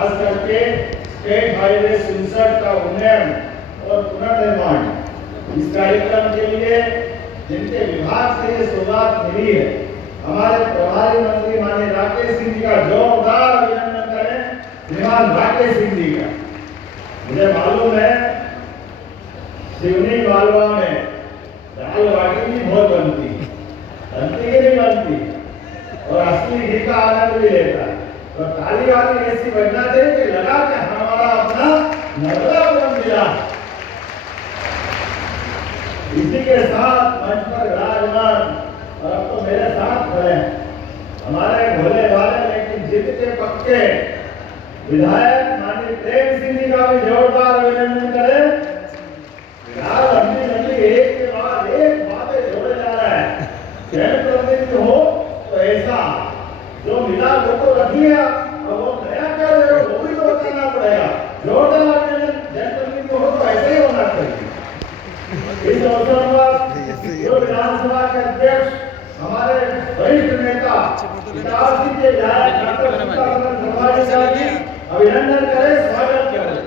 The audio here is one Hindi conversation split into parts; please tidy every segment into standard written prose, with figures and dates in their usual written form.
खास करके स्टेट हाईवे 67 का उन्नयन और पुनर्निर्माण, इस कार्यक्रम के लिए जिनके विभाग से ये सौगात मिली है, हमारे प्रभारी मंत्री माननीय राकेश सिंह जी का जोरदार अभिनंदन करें। श्रीमान राकेश सिंह जी का, मुझे मालूम है सिवनी मालवा में दाल बाटी भी बहुत बनती की नहीं बनती, और असली घी का आनंद भी लेता है। तो ताली वाली ऐसी बजना चाहिए कि लगा कि हमारा अपना नर्मदापुरम जिला। इसी के साथ मंच पर विराजमान, और अब तो मेरे साथ खड़े हमारे भोले वाले लेकिन जिद के पक्के विधायक माननीय प्रेम सिंह जी का भी जोरदार अभिनंदन करें। एक के बाद एक बातें जोड़े जा रहा है। जनप्रतिनिधि हो तो ऐसा जो मिला वो तो रखिए, और वो नया क्या दे वो भी तो बताना पड़ेगा। जोरदार अभिनंदन, जनप्रतिनिधि हो तो ऐसे ही होना चाहिए। इस अवसर पर जो विधानसभा के अध्यक्ष हमारे वरिष्ठ नेता इटारसी के विधायक डॉक्टर सीतारमण शर्मा जी का अभिनंदन करें, स्वागत करें।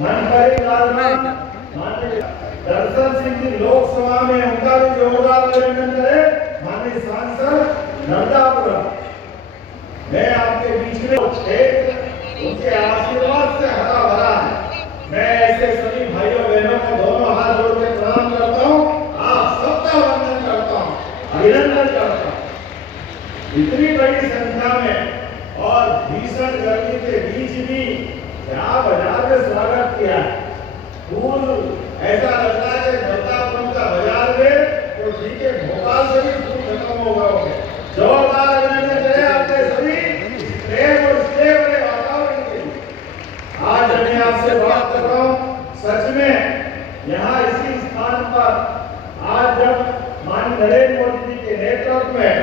मनपरी लालमान माननीय दर्शन सिंह जी लोकसभा में, उनका भी जोरदार अभिनंदन करें। माननीय सांसद नर्मदापुरम, मैं आपके बीच में क्षेत्र उनके आशीर्वाद से हरा भरा है। मैं ऐसे सभी भाइयों बहनों को दोनों हाथ जोड़ के प्रणाम करता हूँ, आप सबका वंदन करता हूँ, अभिनंदन करता हूँ। इतनी बड़ी संख्या में और भीषण गर्मी के बीच भी क्या बाजार में स्वागत किया है। फूल ऐसा लग रहा है कि नर्मदापुरम का बाजार में तो ठीक है, भोपाल से भी फूल खत्म हो गए। जोरदार अभिनंदन करें आपके सभी प्रेम और स्नेह भरे वातावरण के लिए। आज मैं आपसे बात कर रहा हूँ, सच में यहाँ इसी स्थान पर आज जब माननीय नरेंद्र मोदी जी के नेतृत्व में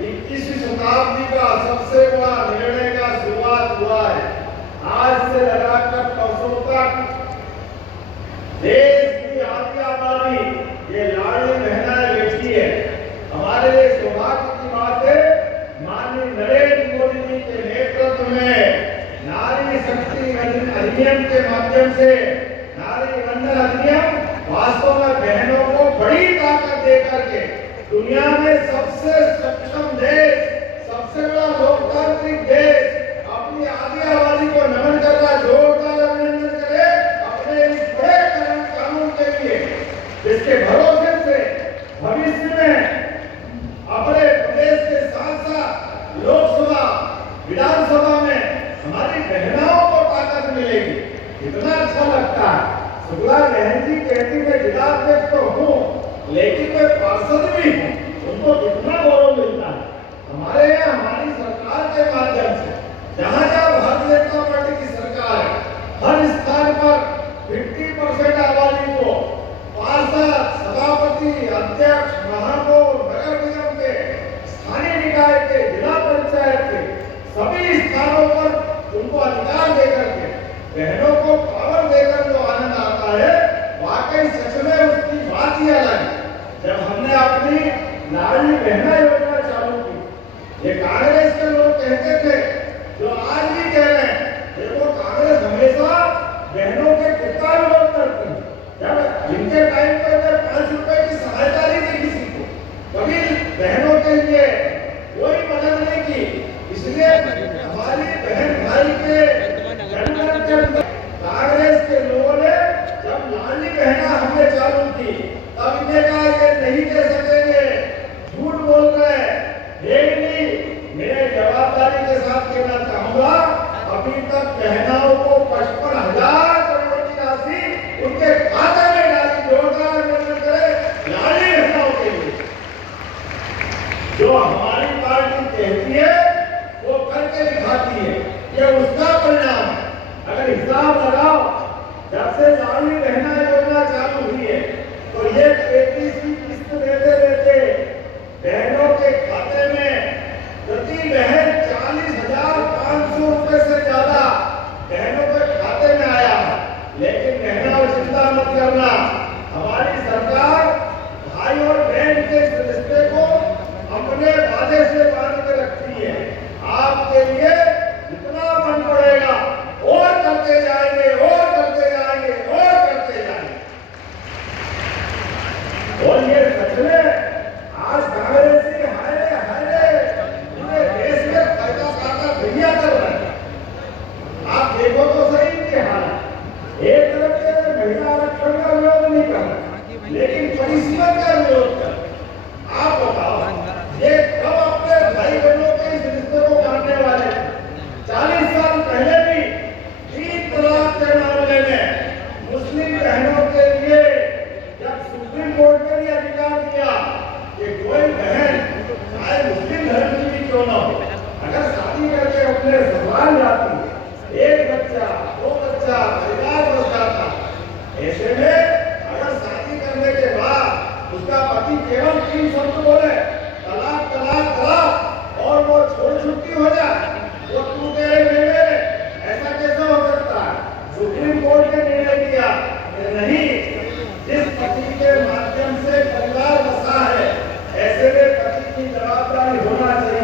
21वीं शताब्दी का सबसे बड़ा निर्णय का शुरुआत हुआ है। आज से लगाकर परसों तक देश की आधी आबादी ये लाडली बहनाएं बेटी है। हमारे लिए सौभाग्य की बात है, माननीय नरेंद्र मोदी जी के नेतृत्व में नारी शक्ति अधिनियम के माध्यम से नारी वंदन अधिनियम वास्तव में बहनों को बड़ी ताकत दे करके दुनिया में सबसे सक्षम देश, सबसे बड़ा लोकतांत्रिक देश अपनी आधी आबादी को नमन कर रहा है। जोरदार अभिनंदन करें अपने इस बड़े कानून के लिए, जिसके भरोसे से भविष्य में अपने प्रदेश के साथ साथ लोकसभा विधानसभा में हमारी बहनों को ताकत मिलेगी। कितना अच्छा लगता है। शुक्ला बहन जी कहती मैं जिलाध्यक्ष तो हूँ लेकिन मैं पार्षद भी हूँ, उनको कितना गौरव मिलता है। हमारे यहाँ हमारी सरकार के माध्यम से जहाँ जहाँ भारतीय जनता पार्टी की सरकार है, हर स्थान पर 50% आबादी को पार्षद, सभापति, अध्यक्ष, महापौर, नगर निगम के, स्थानीय निकाय के, जिला पंचायत के सभी स्थानों पर उनको अधिकार देकर के बहनों को पावर देकर जो आनंद आता है, वाकई सच में उसकी बात ही अलग है। जब हमने अपनी लाडली बहना योजना चालू की, ये कांग्रेस के लोग कहते थे, जो आज भी कह रहे हैं, देखो कांग्रेस हमेशा बहनों के कितना विरोध करती है। जब जिनके टाइम पर जब 5 रुपए की सहायता नहीं दी किसी को, कभी बहनों के लिए कोई मदद नहीं की, इसलिए हमारी बहन भाई के जनगण के अंदर कांग्रेस के लोगों ने जब लाडली बहना हमने चालू की, तब इन्हें कहा ये नहीं दे सकेंगे, झूठ बोल रहे हैं। लेकिन मैं जवाबदारी के साथ कहना चाहूंगा, अभी तक बहनाओं को 55,000 करोड़ की राशि उनके खाते में डाली। जोरदार अभिनंदन करें लाडली बहनाओं के लिए। जो हमारी पार्टी कहती है वो करके दिखाती है, ये उसका परिणाम है। अगर हिसाब लगाओ, जब से लाडली बहना योजना चालू हुई है तो ये 33वीं किस्त देते देते बहनों के खाते में प्रति बहन 40,500 रुपए से ज्यादा बहनों के खाते में आया है। लेकिन बहनों चिंता मत करना, हमारी सरकार भाई और बहन के रिश्ते को अपने वादे से बांध कर रखती है। आपके लिए जितना मन पड़ेगा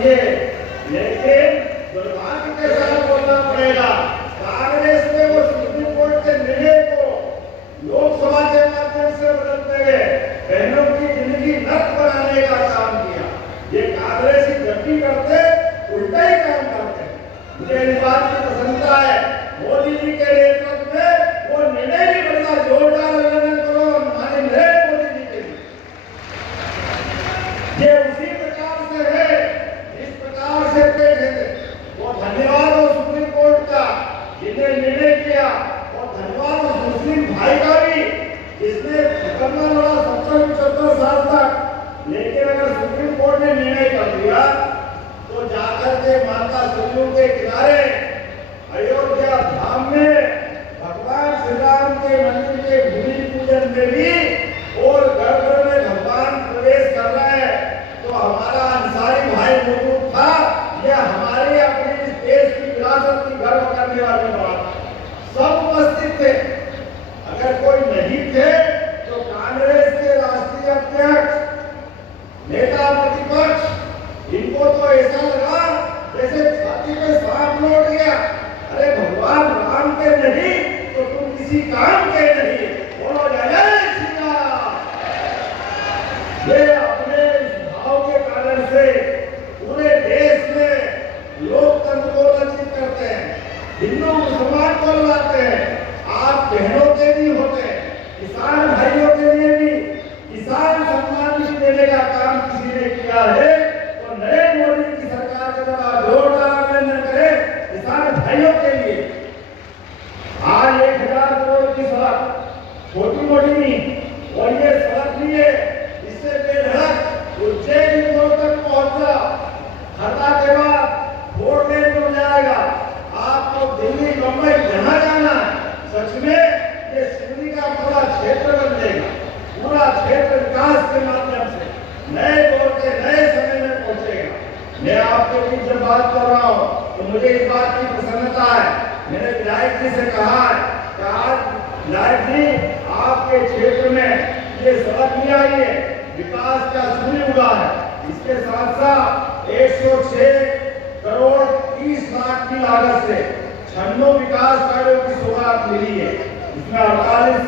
चाहिए, लेकिन दुर्भाग्य के साथ बोलना पड़ेगा, कांग्रेस ने वो सुप्रीम कोर्ट के निर्णय को लोकसभा के माध्यम से बदलते हुए बहनों की जिंदगी नर्क बनाने का काम किया। ये कांग्रेस ही जब भी करते उल्टा ही काम करते। मुझे इस बात की प्रसन्नता है, मोदी जी के नेतृत्व में वो निर्णय नहीं बदला। जोरदार अभिनंदन करो हमारे नरेंद्र मोदी जी के लिए। ये उसी प्रकार से है जिस प्रकार से पेश है। वो धन्यवाद हो सुप्रीम कोर्ट का जिन्हें निर्णय किया, और धन्यवाद हो मुस्लिम भाई का भी जिसने करना लड़ा 70-75 साल तक। लेकिन अगर सुप्रीम कोर्ट ने निर्णय कर दिया तो जाकर के माता सरयू के किनारे अयोध्या धाम में भगवान श्री राम के मंदिर के भूमि पूजन में भी और घर घर में भगवान प्रवेश कर रहे हैं, तो हमारा अंसारी भाई मौजूद था। यह हमारे अपने इस देश की विरासत की गर्व करने वाली बात। सब उपस्थित थे, अगर कोई नहीं थे तो कांग्रेस के राष्ट्रीय अध्यक्ष, नेता प्रतिपक्ष, इनको तो ऐसा लगा जैसे छाती पे सांप लौट गया। अरे भगवान राम के नहीं तो तुम किसी काम के नहीं। बोलो जय श्री राम। ये अपने भाव के कारण से पूरे देश में लोकतंत्र को लक्षित करते हैं, हिंदू मुसलमान को लाते हैं। आप बहनों के भी होते हैं, किसान भाइयों के लिए भी किसान सम्मान निधि देने का काम किसी ने किया है तो नरेंद्र मोदी की सरकार के द्वारा जोरदार अभिनंदन करें किसान भाइयों के लिए। आज 1000 करोड़ की सड़क छोटी मोटी नहीं, और ये सड़क नहीं है, इससे बेधड़क उज्जैन इंदौर तक पहुंचा। हरदा के बाद 4 लेन बन जाएगा। आपको दिल्ली मुंबई जहां जाना, सच में ये सिवनी का पूरा क्षेत्र बन जाएगा। पूरा क्षेत्र विकास के माध्यम से नए दौर के नए समय में पहुंचेगा। मैं आपके बीच जब बात कर रहा हूं तो मुझे इस बात की प्रसन्नता है। मैंने विधायक जी से कहा है कि आज विधायक जी आपके क्षेत्र में ये सड़क नहीं आई है, विकास का सूर्य उगा है। इसके साथ साथ 106 करोड़ 30 लाख की लागत से 96 विकास कार्यों की शुरुआत मिली है। इसमें 48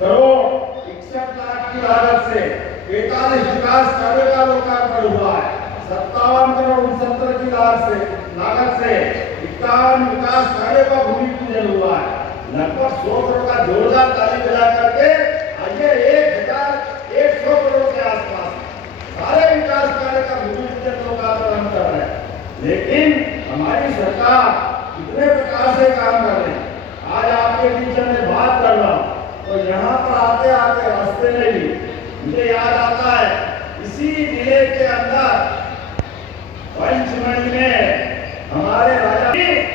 करोड़ 61 लाख की लागत से 45 विकास कार्यों का लोकार्पण हुआ है। 57 करोड़ 69 की लागत से 51 विकास कार्यों का भूमि पूजन हुआ है। लगभग 100 करोड़ का जोरदार ताली बजा करके आइए 1100 करोड़ के आसपास सारे विकास कार्य का भूमि पूजन लोकार्पण हम कर रहे हैं। लेकिन हमारी सरकार कितने प्रकार से काम कर रही है। आज आपके बीच में बात कर रहा हूँ तो यहाँ पर आते आते रास्ते में भी मुझे याद आता है, इसी जिले के अंदर पंचमढ़ी में हमारे राजा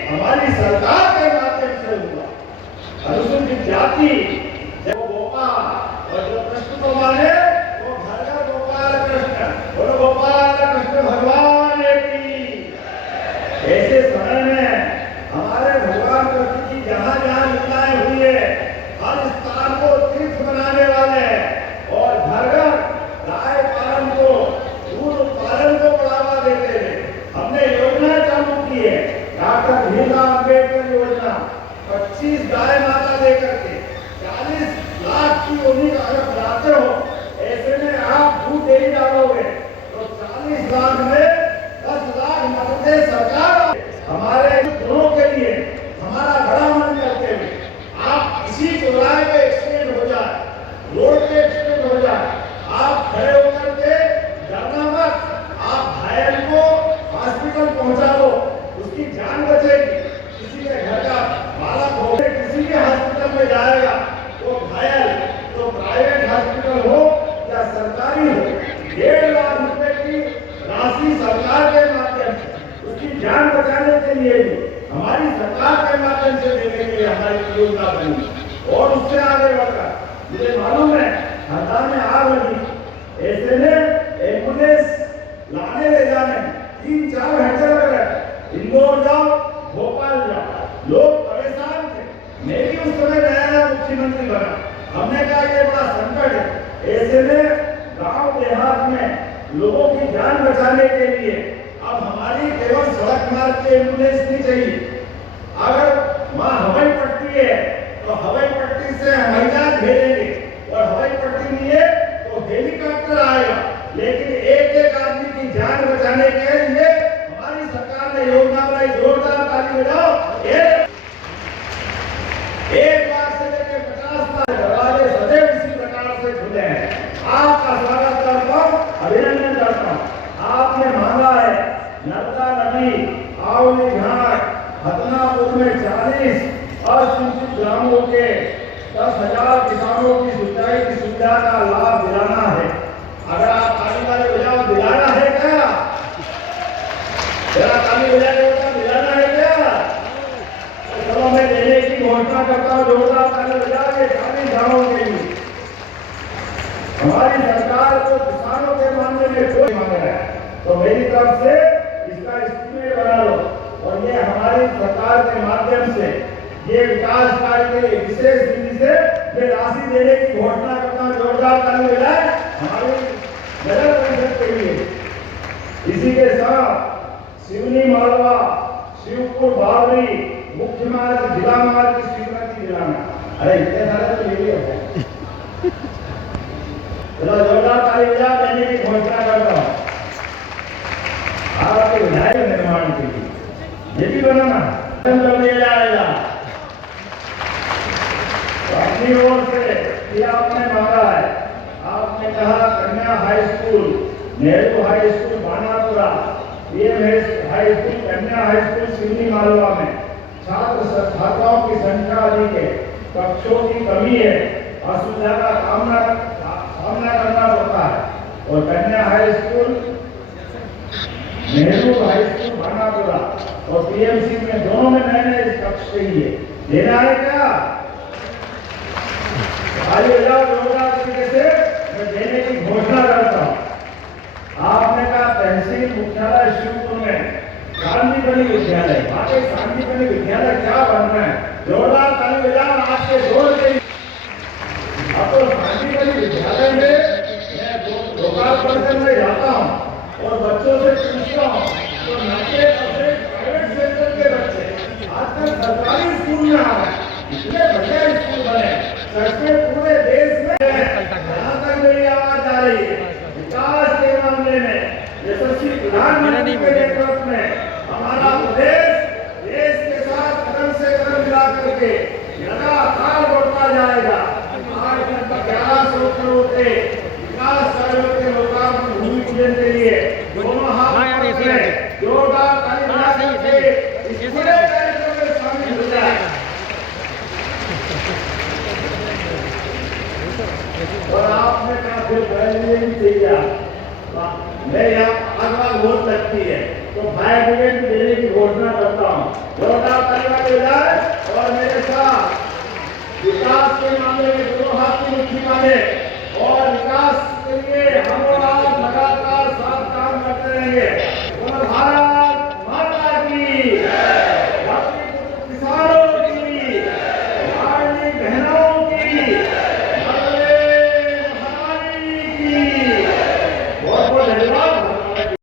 हमारी सरकार के माध्यम से हुआ। अनुसूचित जाति जो गोपाल और जो कृष्ण को माने वो घर का गोपाल कृष्ण, बोलो गोपाल कृष्ण भगवान की। ऐसे समय में हमारे भगवान कृष्ण की जहाँ जहाँ लीलाएं हुई है, हर स्थान को तीर्थ बनाने वाले हैं और घर घर गाय पालन को, दूध उत्पादन को बढ़ावा देते हैं। हमने योजना चालू की है, डॉक्टर भीमराव अम्बेडकर योजना। 25 गाय माता लेकर के 40 लाख की यूनिट अगर बनाते हो, ऐसे में आप दूध डेयरी डालोगे तो 40 लाख में 10 लाख मददें सरकार हमारे दोनों के लिए हमारा बड़ा मन करते हुए आप इसी चौराहे पे एक्सीडेंट हो जाए, रोड पे एक्सीडेंट हो जाए, आप खड़े होकर के डरना मत, आप घायल को हॉस्पिटल पहुंचा दो, उसकी जान बचेगी। किसी के घर का बालक हो, किसी के हॉस्पिटल में जाएगा वो घायल, तो प्राइवेट हॉस्पिटल हो या सरकारी हो, 1.5 लाख रुपए की राशि सरकार के माध्यम से उसकी जान बचाने के लिए भी हमारी सरकार के माध्यम से देने के लिए हमारी योजना बनी। और उससे आगे बढ़कर मुझे मालूम है हरदा में आग लगी, ऐसे में एम्बुलेंस लाने ले जाने 3-4 घंटे लग रहे। इंदौर जाओ, भोपाल जाओ, लोग परेशान थे। मैं भी उस समय नया मुख्यमंत्री बना, हमने कहा ये बड़ा संकट है। ऐसे में गांव देहात में लोगों की जान बचाने के लिए अब हमारी केवल सड़क मार्ग की एम्बुलेंस नहीं चाहिए। अगर वहाँ हवाई पट्टी है तो हवाई पट्टी से हवाई जहाज भेजेंगे, और हवाई पट्टी नहीं है तो हेलीकॉप्टर आएगा। लेकिन एक एक आदमी की जान बचाने के लिए हमारी सरकार ने योजना बनाई। जोरदार ताली बजाओ। एक बार से लेकर 50 साल दरवाजे सदैव इसी प्रकार से खुले हैं। आपका स्वागत करता हूँ, अभिनंदन करता हूँ। आपने मांगा है नर्मदा नदी, आवली घाट, हतनापुर में 40 असिंचित ग्रामों के 10,000 किसानों की सिंचाई की सुविधा का लाभ दिलाना है। अगर आप ताली वाले बजाओ, दिलाना है क्या? जरा ताली बजा के बताओ, दिलाना है क्या? चलो मैं देने की घोषणा करता हूँ। जोरदार ताली बजा के 40 गाँवों के लिए। हमारी सरकार को किसानों के मामले में कोई मांग रहा है तो मेरी तरफ से इसका एस्टीमेट बना लो, और ये हमारी सरकार के माध्यम से ये विकास कार्य के विशेष निधि से ये राशि देने की घोषणा करता हूँ। जोरदार ताली बजाएं हमारी नगर परिषद के लिए। इसी के साथ सिवनी मालवा, शिवपुर बावरी, मुख्य मार्ग, जिला मार्ग की स्वीकृति दिलाना। अरे इतने सारे तो यही है। चलो जोरदार ताली बजा देने की घोषणा करता हूँ। आपके विधायक निर्माण के लिए ये भी बनाना कर दिया जाएगा। तो अपनी ओर से ये आपने मांगा है। आपने कहा कन्या high school, Nehru high school Banapura, PMS high school, कन्या हाई स्कूल सिवनी मालवा में छात्र छात्राओं की संख्या अधिक है, कक्षों की कमी है, असुविधा का सामना करना पड़ता है। और कन्या high school, Nehru high school Banapura और पीएमसी में दोनों में मैंने इस कक्ष चाहिए। देना है क्या? आज जोरदार तरीके से मैं देने की घोषणा करता हूँ। आपने कहा तहसील मुख्यालय शिवपुर में शांतिपनी विद्यालय, वाकई शांतिपनी विद्यालय क्या बनना है? जोरदार ताली बजाओ आपके जोर से। अब तो शांतिपनी विद्यालय में मैं लोकार्पण करने जाता हूँ और बच्चों से पूछता हूँ तो 90% प्राइवेट सेक्टर के बच्चे आजकल सरकारी स्कूल में आ रहे हैं। इतने बढ़िया स्कूल बने, सच में पूरे देश में यहाँ तक मेरी आवाज आ रही है। विकास के मामले में यशस्वी प्रधानमंत्री के नेतृत्व में हमारा प्रदेश देश के साथ कदम से कदम मिला करके लगातार बढ़ता जाएगा। आज तक 1100 करोड़ के विकास कार्यों के लोकार्पण भूमि पूजन के लिए दोनों हाथ जोरदार ताली बजा करके इस पूरे कार्यक्रम में शामिल हो जाए। और आपने कहा फिर ब्रिगेड चाहिए, मैं यहाँ आग बहुत लगती है तो फायर ब्रिगेड देने की घोषणा करता हूँ। जोरदार तालियां बजाएं और मेरे साथ विकास के मामले में दोनों हाथ की मुट्ठी बांधे और विकास के लिए हम और आप लगातार साथ काम करते रहेंगे।